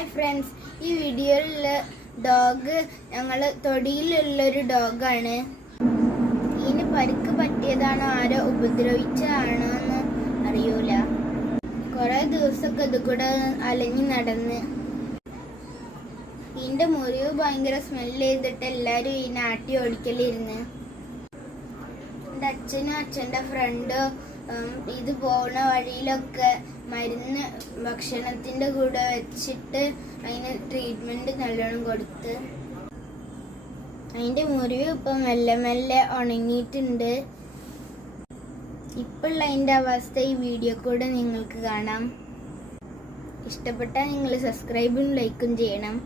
Hi friends, ഈ വീഡിയോയിലുള്ള dog ഞങ്ങൾ തൊടിയിലുള്ളൊരു ഡോഗാണ്. ഇതിന് പരിക്ക് പറ്റിയതാണോ ആരോ ഉപദ്രവിച്ചതാണോ എന്ന് അറിയൂല. കുറേ ദിവസമൊക്കെ ഇത് കൂടെ അലഞ്ഞു നടന്ന് ഇതിൻ്റെ മുറിവ് ഭയങ്കര സ്മെല്ല് ചെയ്തിട്ട് എല്ലാവരും ഈ നാട്ടി ഓടിക്കലിരുന്ന്. എൻ്റെ അച്ഛനും അച്ഛൻ്റെ ഫ്രണ്ടും ഇത് പോകുന്ന വഴിയിലൊക്കെ മരുന്ന് ഭക്ഷണത്തിൻ്റെ കൂടെ വെച്ചിട്ട് അതിന് ട്രീറ്റ്മെൻറ്റ് നല്ലോണം കൊടുത്ത് അതിൻ്റെ മുറിവ് ഇപ്പം മെല്ലെ മെല്ലെ ഉണങ്ങിയിട്ടുണ്ട്. ഇപ്പോഴുള്ള അതിൻ്റെ അവസ്ഥ ഈ വീഡിയോ കൂടെ നിങ്ങൾക്ക് കാണാം. ഇഷ്ടപ്പെട്ടാൽ നിങ്ങൾ സബ്സ്ക്രൈബും ലൈക്കും ചെയ്യണം.